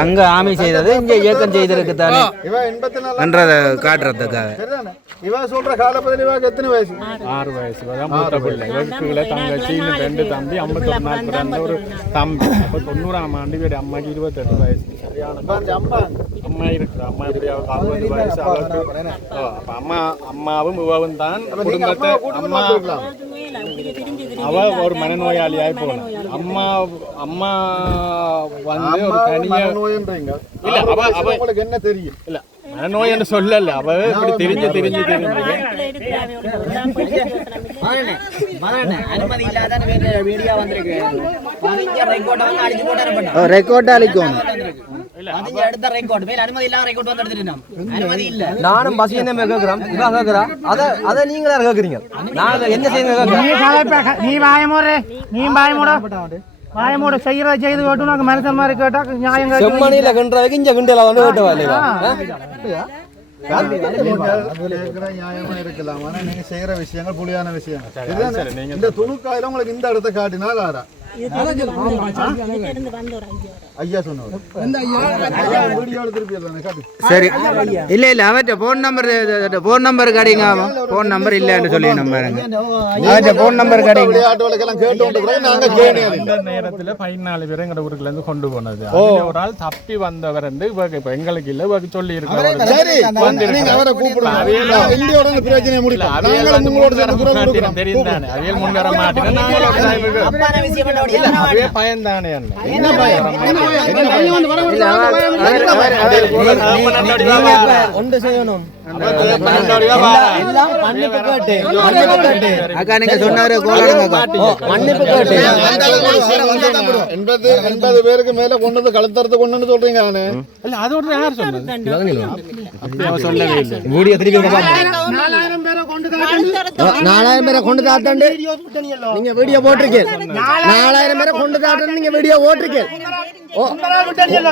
அங்க ஆமி செய்தது இங்க இயக்கம் செய்திருக்கு தானே. என்றதை காட்டுறதுக்காக. சரிதானே? இவ சொல்ற காலப்பதில் இவாக்கு எத்தனை வயசு? ஆறு வயசு. தான் மூத்த பிள்ளை. இவருக்குள்ள தங்கச்சி இன்னும் ரெண்டு தம்பி ஐம்பத்தொரு நாள் பிறந்த ஒரு தம்பி. அப்போ தொண்ணூறாம் ஆண்டு இவர் அம்மாக்கு இருபத்தெட்டு வயசு. அம்மா அம்மா இருக்கு. அம்மா இப்படி அவருக்கு அறுபது வயசு அப்ப அம்மா அம்மாவும் இவவும் தான். குடும்பத்தை அம்மா அவ ஒரு மனநோயாளியாய் போன. அம்மா அம்மா வந்து ஒரு தனியா இல்ல, அவ- அவ- உங்களுக்கு என்ன தெரியும்? இல்ல மனநோய் என்று சொல்லல. அவ இப்படி தெரிஞ்சு தெரிஞ்சு தெரிஞ்சு. ரெக்கார்ட் வந்து அடிச்சு போட்டு ரெக்கார்ட் அளிக்கும் பதினஞ்சு எடுத்த ரெக்கார்ட் மேல அனுமதி இல்லாத ரெக்கார்ட் வந்து எடுத்துட்டோம் அனுமதி இல்ல நானும் பஸ் என்ன கேட்கிறோம் இவா கேட்கிறா அதை அதை நீங்களா கேட்குறீங்க நாங்க என்ன செய்யணும் நீ கலைப்ப நீ வாயமூடு நீ வாயமூட செய்யறத செய்து கேட்டு உனக்கு மனுஷன் மாதிரி கேட்டா நியாயம் கேட்டு செம்மணியில கிண்டுறதுக்கு இங்க கிண்டல வந்து கேட்டவா இல்லையா கேட்கிற நியாயமா இருக்கலாம் ஆனா நீங்க செய்யற விஷயங்கள் புலியான விஷயங்கள்? இந்த துணுக்காயில உங்களுக்கு இந்த இடத்த காட்டினால் ஆறா சரி. இல்ல இல்ல அவற்ற போன் நம்பர் போன் நம்பர் கடிங்க போன் நம்பர் இல்லன்னு சொல்லி நம்பருங்க அவற்ற போன் நம்பர் கடிங்க நேரத்துல பதினாலு பேர் எங்க ஊருக்குள்ள இருந்து கொண்டு போனது. அதுல ஒரு ஆள் தப்பி வந்தவர் வந்து இப்ப எங்களுக்கு இல்ல இவருக்கு சொல்லி கொடுக்கிறோம் தெரியும் தானே. அவியல் என்ன பயம் என்ன பயம் என்ன பயம் ஒன்று செய்யணும் அக்கா நீங்க சொன்னாரு மன்னிப்பு கேட்டு. எண்பது எண்பது பேருக்கு மேல கொண்டு வந்து கழுத்தறுத்து கொண்டு சொல்றீங்க நானு இல்ல யார் சொன்னது? வீடியோ திருப்பி நாலாயிரம் பேரை கொண்டு காட்டு நாலாயிரம் பேரை கொண்டு தாத்தாண்டு நீங்க வீடியோ போட்டிருக்கீங்க. நாலாயிரம் பேரை கொண்டு தாத்தாண்டு நீங்க வீடியோ போட்டிருக்கீங்க.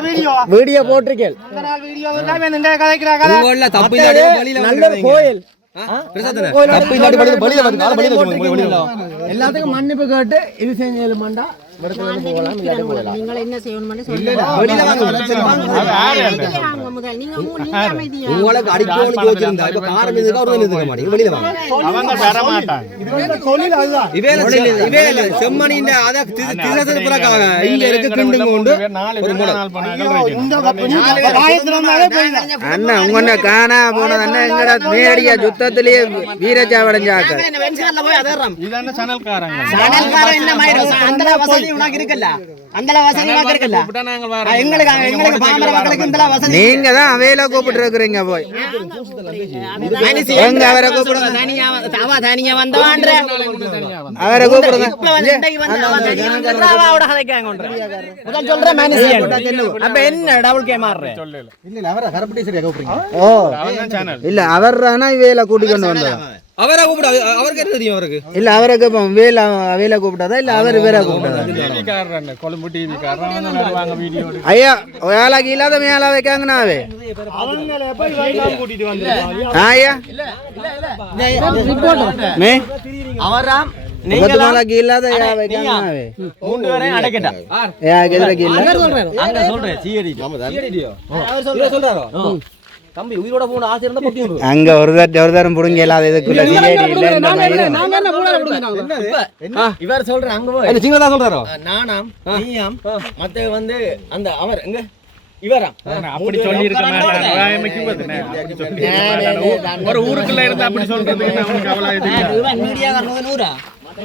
வீடியோ. வீடியோ நல்ல கோயில். எல்லாத்துக்கும் மன்னிப்பு கேட்டு இது செஞ்சு நீங்கள் என்ன செய்யணும்னு சொல்லுங்க. வெளியில வாங்க வாங்க. முதல் நீங்க மூ- நீங்க அமைதியா. உங்களுக்கு அடிக்கணும் யோசிச்சிருந்தா இப்ப காரம் இதுக்கு அவர் இருக்க மாட்டீங்க வெளியில வாங்க. அவங்க வர மாட்டாங்க. இவேல இவேல செம்மணிന്റെ அத திசைப்புறக்காக இங்க இருக்கு கிண்டுங்க உண்டு. நாலு ஒரு பேர் மூளை. நாலு பண்ணாங்க அண்ணா உங்கண்ண காணா போனது அண்ணா எங்கடா நேரடியா யுத்தத்திலேயே வீரச்சாவடைஞ்சாக்க இந்த வென்சார்ல போய் அதேறாம் இதான சனல்காரங்க சடல்காரன் என்ன மாதிரி அந்த வசதி உனக்கு இருக்குல்ல? அந்த வசதி உனக்கு இருக்குல்ல? விட்டா நாங்க ஆ, வரோம். எங்களுக்கு எங்களுக்கு பாமர மக்களுக்கு இந்த வசதி நீங்க தான் அவையில கூப்பிட்டு இருக்கிறீங்க போய் எங்க அவரை கூப்பிடுங்க. தனியா வ- அவ தனியா வந்தவான்ற. அவரை கூப்பிடுங்க. வந்து வந்து வந்து கதைக்காங்க. முதல் சொல்ற அப்ப என்ன டபுள் கே மாறுற? இல்ல அவர் தானா இவையில கூட்டிக்கொண்டு வந்ததா அவரை கூப்பிட அவருக்கு என்ன தெரியும் அவருக்கு? இல்ல அவரை கேட்போம் வேல அவையில கூப்பிட்டதா? இல்ல அவர் வேற கூப்பிட்டதா? டிவி காரன் கொழும்பு டிவி காரன். வருவாங்க வீடியோ ஐயா வேலைக்கு இல்லாத மேல வைக்காங்கண்ணா அவே ஐயா. மே? அவராம் இல்லாத பேரையும் அடைக்கட்டா. எதிரக்கு இல்ல சொல்றேன் தம்பி உயிரோட போன ஆசை இருந்தா பொட்டி அங்க ஒரு தரம் புடுங்க இல்லாத இதுக்குள்ள இவர் சொல்றேன் அங்க போய். என்ன சிங்கள தான் சொல்றாரோ நானாம் நீயாம் மத்த வந்து அந்த அவர் எங்க? இவராம். அப்படி சொல்லி இருக்க. ஒரு ஊருக்குள்ள இருந்து அப்படி சொல்றதுக்கு அவ்வளவு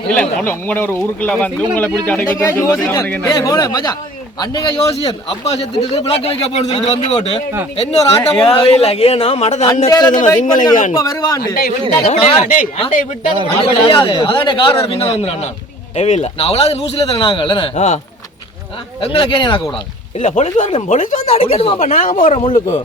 இல்ல. உங்களோட ஒரு ஊருக்குள்ள வந்து உங்களை பிடிச்சி அடைக்கிறது அவனுக்கு என்ன? அன்னைக்கு யோசியன் அப்பா செத்துட்டு விளக்கு வைக்க சொல்லிட்டு வந்து போட்டு. என்ன ஒரு ஆட்டம் இல்ல ஏனா அதான் கார் பின்ன இல்ல. நான் அவ்வளவு லூசில தானே நாங்க இல்ல எங்களை கேணி நாக்க கூடாது இல்ல போலீஸ் வரணும். போலீஸ் வந்து அடிக்கணுமாப்பா நாங்க போறோம் முள்ளுக்கு.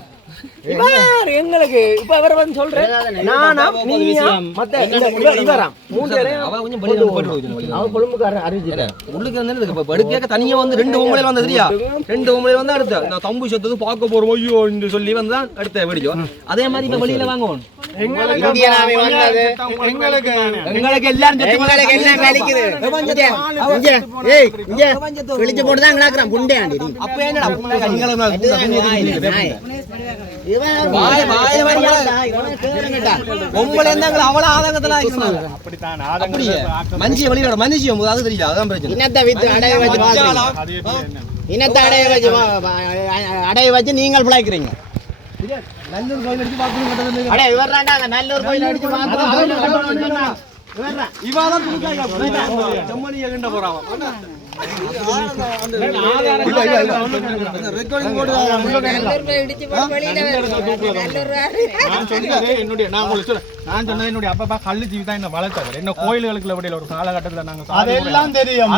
இவர் எங்களுக்கு இப்ப அவர் வந்து சொல்றேன் நானா நீயா மத்த இந்த இவ- இவராம் மூணு பேரையும் அவ கொஞ்சம் வெளியில போட்டு போகுது அவ கொழும்புக்காரன் அறிவிச்சிட்டேன் உள்ளுக்கு வந்து இருக்கு இப்ப படுக்கையாக தனியா வந்து ரெண்டு பொம்பளை வந்தது இல்லையா? ரெண்டு பொம்பளை. வந்து அடுத்த. நான் தம்பு சத்தது பார்க்க போறோம் ஐயோ என்று சொல்லி வந்து தான் அடுத்த வெடிக்கும். அதே மாதிரி இப்ப வெளியில வாங்குவோம். எங்களுக்கு எல்லாரும். அப்ப எங்களுக்கு நாய். இவன் வாய் வாய். வரியாடா, இவனை கேளுங்கடா. பொம்பளை இருந்தா எங்களை அவ்வளவு ஆதங்கத்துல மனுஷிய வெளியில மனுஷியம் அது தெரியாது? அதான் பிரச்சனை. இனத்தை வித்து அடைய வச்சு இனத்தை அடைய வச்சு அடைய வச்சு நீங்கள் பிழைக்கிறீங்க. நல்லூர் கோயில் அடிச்சு அடே கோயில் அடிச்சு துணிக்காய் போறான் ரெக்கார்டிங் போட்டு நான் சொன்னது என்னுடைய நான் உங்களுக்கு சொல்றேன். நான் சொன்னது என்னுடைய அப்பா கள்ளு ஜீவி தான் என்ன வளர்த்தவர். என்ன கோயில்களுக்குள்ள விடையில ஒரு காலகட்டத்துல நாங்க அதெல்லாம் தெரியும்.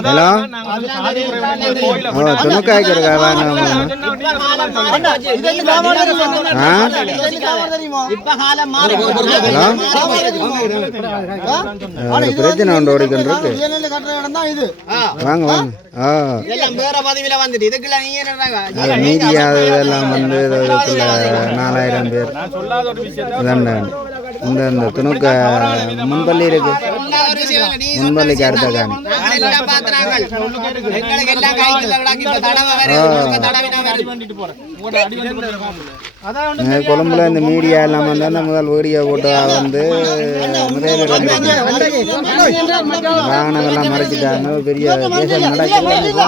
பிரச்சனை உண்டு ஓடிக்கொண்டிருக்கு வாங்க வாங்க. ஆ. எல்லாம் வந்து நாலாயிரம் பேர். நான் இந்த இந்த துணுக்க முன்பள்ளி இருக்கு. முன்பள்ளிக்கு அடுத்த காணி. எல்லாம் எல்லாம் கொழும்புல இந்த மீடியா எல்லாம் வந்து அந்த முதல் வீடியோ போட்டு வந்து முதலில் வந்து வாகனங்கள்லாம் மறைச்சிட்டாங்க. பெரிய கேசல் நடக்குது.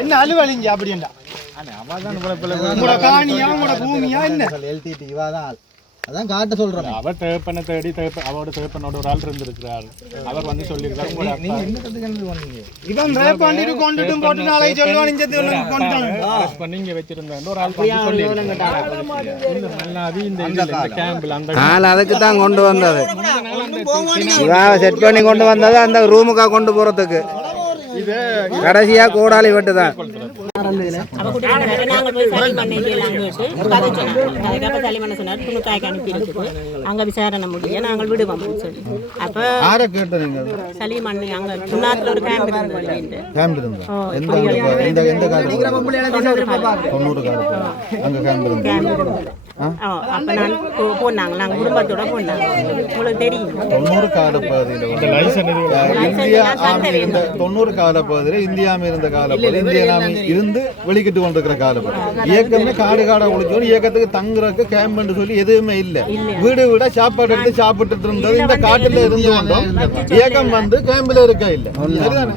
என்ன அலுவலிங்க அப்படின்னா அதான் காட்ட சொல்றேன் அவர் தேப்பனை தேடி தேப்ப அவரோட தேப்பனோட ஒரு ஆள் இருந்திருக்கிறார். அவர் வந்து சொல்லியிருக்காரு உங்களோட அப்பா இவன் ரேப் பண்ணிட்டு கொண்டுட்டும் போட்டு நாளைக்கு சொல்லுவான் இந்த கொண்டு arrest பண்ணி இங்க வச்சிருந்தேன். ஒரு ஆள் வந்து சொல்லியிருக்காரு. இந்த மல்லாதி இந்த இதுல, இந்த கேம்பில் அந்த ஆள் அதுக்கு தான் கொண்டு வந்தது. செட் பண்ணி கொண்டு வந்தது அந்த ரூமுக்கா கொண்டு போறதுக்கு. கடைசியா கோடாலி வெட்டு தான் அங்க விசாரணை முடிய நாங்கள் விடுவோம்னு சொல்லி. அப்ப யாரை கேட்ட நீங்க சலிமண் அங்க சுண்ணாத்துல ஒரு கேம்ப் இருந்தது கேம்ப் இருந்தா எந்த? இந்த எந்த காலம் தொண்ணூறு காலம் அங்க கேம்ப் இருந்தா அப்ப நான் போ- போனாங்க. நாங்க குடும்பத்தோட போனாங்க. உங்களுக்கு தெரியும். தொண்ணூறு கால பகுதியில் இந்தியா இருந்த தொண்ணூறு கால பகுதியில் இந்திய ஆர்மி இருந்த கால பகுதி இந்திய இருந்து வெளிக்கிட்டு கொண்டிருக்கிற கால பகுதி இயக்கமே காடு காடா ஒழிச்சோம் இயக்கத்துக்கு தங்குறதுக்கு கேம்ப்னு சொல்லி எதுவுமே இல்ல. வீடு வீட சாப்பாடு எடுத்து சாப்பிட்டுட்டு இருந்தது. இந்த காட்டுல இருந்து கொண்டோம் இயக்கம் வந்து கேம்ப்ல இருக்க இல்ல. சரிதானே?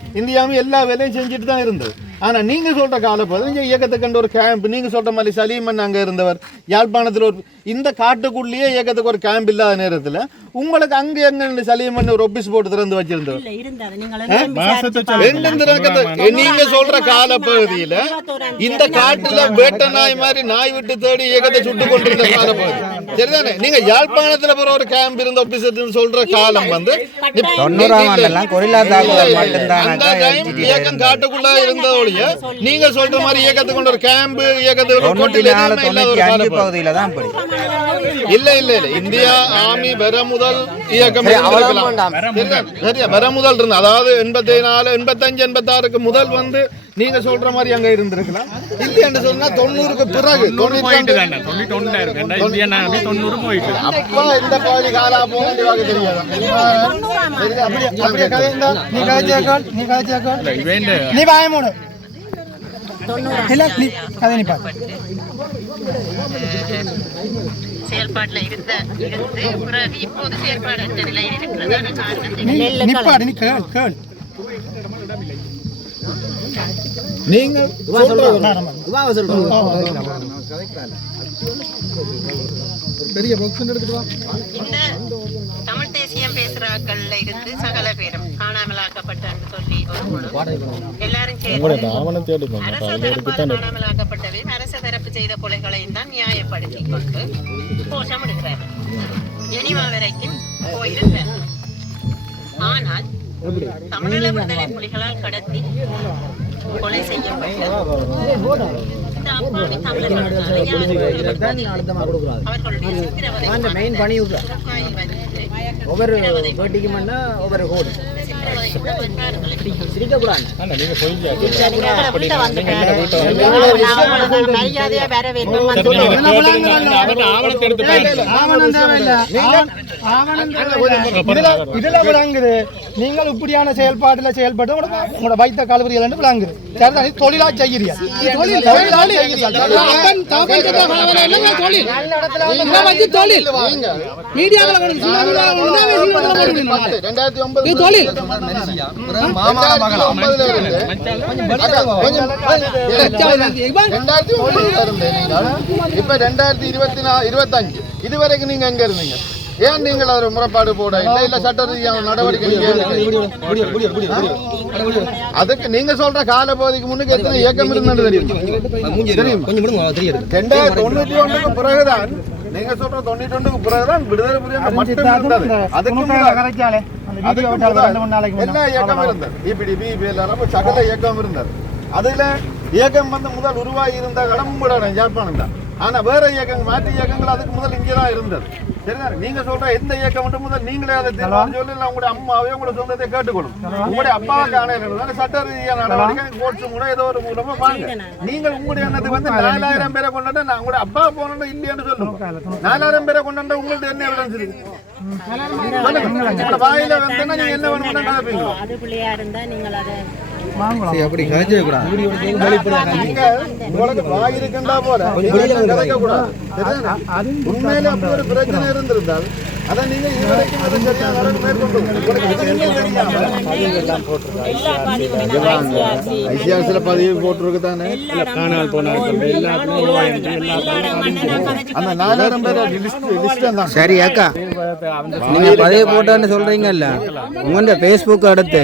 இந்தியாவும் எல்லா வேலையும் செஞ்சுட்டு தான் இருந்தது. ஆனால் நீங்கள் சொல்கிற கால இங்க இயக்கத்தை கண்ட ஒரு கேம்ப் நீங்கள் சொல்கிற மாதிரி சலீமன் அங்கே இருந்தவர் யாழ்ப்பாணத்தில் ஒரு இந்த காட்டுக்குள்ளேயே இயக்கத்துக்கு ஒரு கேம்ப் இல்லாத நேரத்துல உங்களுக்கு அங்க எங்க சலீமன் ஒரு ஒபிஸ் போட்டு திறந்து திறக்கத்தை நீங்க சொல்ற காலப்பகுதியில இந்த காட்டுல வேட்டை நாய் மாதிரி நாய் விட்டு தேடி இயக்கத்தை சுட்டு கொண்டிருந்த காலப்பகுதி சரிதானே? நீங்க யாழ்ப்பாணத்துல போற ஒரு கேம்ப் இருந்த ஒபிஸ் சொல்ற காலம் வந்து இயக்கம் காட்டுக்குள்ள இருந்ததோடைய நீங்க சொல்ற மாதிரி இயக்கத்துக்கு ஒரு கேம்ப் இயக்கத்துக்கு காலப்பகுதி பகுதியில தான் இல்ல இல்ல இல்ல. இந்தியா ஆர்மி வர முதல் இயக்கம் இருந்திருக்கலாம். சரிதான்? சரியா? வர முதல் இருந்து அதாவது எண்பத்தி நாலு எண்பத்தஞ்சு எண்பத்தாறுக்கு முதல் வந்து நீங்க சொல்ற மாதிரி அங்க இருந்திருக்கலாம். இல்லைன்னு சொன்னா தொண்ணூறுக்கு பிறகு அப்பா இந்த பகுதி காலா போக தெரியாது. நீ கதைச்சாக்கால் நீ கதைச்சாக்கால் நீ வாய மூடு இல்ல நீ கதை நீ பாரு செயல்பாட்டுல இருந்த இருந்து பிறகு இப்போது செயல்பாடற்ற நிலையில் இருக்கிறதான காரணம் நீ நீ பாடு நீ கேள் கேள். நீங்க சொல்றது இவாவை சொல்றோம் இந்த தமிழ் தேசியம் பேசுறாக்கள்ல இருந்து சகல பேரும் காணாமலாக்கப்பட்டன்னு சொல்லி எல்லாரும் சேர்ந்து அரச தரப்பால் காணாமலாக்கப்பட்டவை அரச தரப்பு செய்த கொலைகளையும் தான் நியாயப்படுத்திக் கொண்டு கோஷம் எடுக்கிறார் ஜெனிவா வரைக்கும் போயிருக்கிறார் ஆனால் தமிழீழ விடுதலை புலிகளால் கடத்தி கொலை செய்யப்பட்ட அவர்களுடைய ஒவ்வொரு கோடு சிரிக்கக்கூடாது மரியாதையா வர வேண்டும் ஆவணத்தை எடுத்து இதுல விளங்குது நீங்கள் இப்படியான செயல்பாட்டுல செயல்பட்டு உங்களோட வைத்த கழுவுறிகள் என்று விளங்குது சரிதான் இது தொழிலா. நீங்கள் இப்ப ரெண்டாயிரத்தி இருபத்தி நாலு இருபத்தஞ்சு. இதுவரைக்கும் நீங்க எங்க இருந்தீங்க? ஏன் நீங்கள் ஒரு முறைப்பாடு போட? இல்ல இல்ல சட்ட ரீதியான நடவடிக்கை? அதுக்கு நீங்க சொல்ற கால பகுதிக்கு முன்னுக்கு எத்தனை இயக்கம் இருந்தது தெரியும்? தெரியும்? ரெண்டாயிரத்தி தொண்ணூத்தி ஒண்ணுக்கு பிறகுதான் நீங்க சொல்ற தொண்ணூத்தி ஒண்ணுக்கு பிறகுதான் விடுதலை புலிகள் மட்டும் இருந்தது. அதுக்கு எல்லா இயக்கம் இருந்தது. இபிடி பிபிஎல் அப்ப சகல இயக்கம் இருந்தது. அதுல இயக்கம் வந்து முதல் உருவாகி இருந்த இடமும் கூட யாழ்ப்பாணம் தான். ஆனா வேற இயக்கங்கள் மாற்று இயக்கங்கள் அதுக்கு முதல் இங்கே தான் இருந்தது. சரிதானே? நீங்க சொல்ற எந்த இயக்கம் மட்டும் முதல் நீங்களே அதை தீர்மானம் சொல்லி இல்லை உங்களுடைய அம்மாவே உங்களுடைய சொந்தத்தை கேட்டுக்கொள்ளும். உங்களுடைய அப்பாவுக்கு ஆணையம் சட்ட ரீதியான நடவடிக்கை கோர்ட்ஸ் கூட ஏதோ ஒரு மூலமா வாங்க. நீங்கள் உங்களுடைய எண்ணத்துக்கு வந்து நாலாயிரம் பேரை கொண்டாட நான் உங்களுடைய அப்பா போனோம் இல்லையான்னு சொல்லுங்க நாலாயிரம் பேரை கொண்டாண்ட உங்கள்ட்ட என்ன எவிடன்ஸ் இருக்கு? வாயில வந்தா நீங்க என்ன வேணும்னு அது பிள்ளையா இருந்தா நீங்கள் அதை அப்படி கதைச்சே கூடாது உண்மையில அப்படி ஒரு பிரச்சனை இருந்திருந்தால் அதை நீங்க இதுவரைக்கும் அதை மேற்கொண்டு ஐசிஆர்சில பதிவு போட்டிருக்கு தானே காணாமல் அந்த நாலாயிரம் பேர் லிஸ்ட் தான் சரி அக்கா நீங்க பதிவு சொல்றீங்கல்ல. உங்க ஃபேஸ்புக் அடுத்து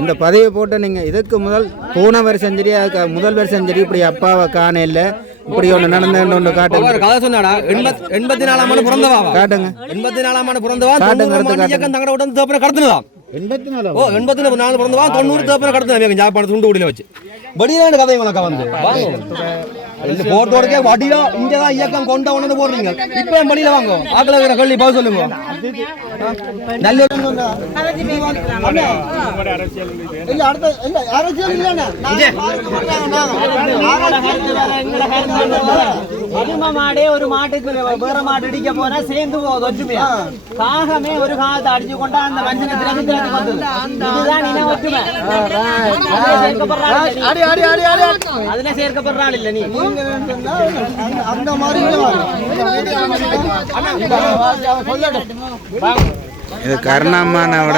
இந்த பதிவு போட்ட நீங்க இதுக்கு முதல் போன வருஷம் சரி அதுக்கு முதல் வருஷம் சரி இப்படி அப்பாவை காண இல்ல? இப்படி ஒண்ணு நடந்து ஒண்ணு காட்டுங்க. ஒரு கதை சொன்னாடா எண்பத் எண்பத்தி நாலாம் ஆண்டு பிறந்தவா. காட்டுங்க. எண்பத்தி நாலாம் ஆண்டு பிறந்தவா? காட்டுங்க, இயக்கம் தங்கட உடனே தேப்பன கடத்தினதாம் எண்பத்தி நாலு ஓ எண்பத்தி நாலு பிறந்தவா? தொண்ணூறு தேப்பன கடத்தின ஜாப்பாடு துண்டு குடியில வச்சு. வடிவான கதை உனக்கு வந்து? வாங்க. போட்டோடக்கே வடிவா இங்கதான் இயக்கம் கொண்ட உடனே போடுறீங்க. இப்ப பணியில வாங்க. ஆக்கல வேற கள்ளி பாவ சொல்லுங்க. நல்ல இல்ல அடுத்த இல்ல அரசியல் இல்லண்ணா. எரும மாடே ஒரு மாட்டுக்கு வேற மாடு அடிக்க போனா சேர்ந்து போகுது ஒற்றுமையா காகமே ஒரு காலத்தை அடிச்சு கொண்டா அந்த மனுஷனை திறந்து திறந்து வந்தது இதுதான் இன ஒற்றுமை அதுல சேர்க்கப்படுற ஆள் இல்ல நீ. அந்த- மாதிரி இது கருணாமானோட